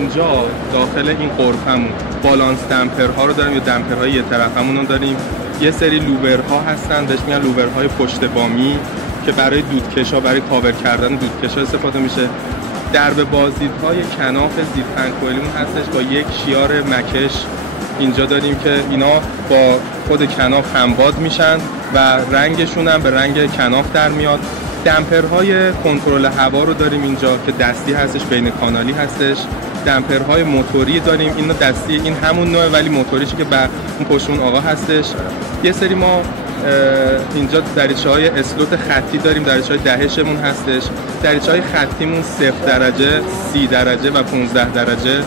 اینجا داخل این غرفمون بالانس دمپرها رو داریم یا دمپرهای یه طرفمون رو داریم. یه سری لوورها هستن، بهش میگن لوورهای پشت بامی که برای دودکشا، برای کاور کردن دودکشا استفاده میشه. درب بازدیدهای کناف زیر فنکوئلیمون هستش با یک شیار مکش اینجا داریم که اینا با خود کناف همباد میشن و رنگشون هم به رنگ کناف در میاد. دمپرهای کنترل هوا رو داریم اینجا که دستی هستش، بین کانالی هستش. دمپرهای موتوری داریم، این دستی، این همون نوع ولی موتوریشه که بر اون پشت اون آقا هستش. یه سری ما اینجا دریچه‌های اسلوت خطی داریم، دریچه‌های دهشمون هستش. دریچه‌های خطیمون 0 درجه، 30 درجه و 15 درجه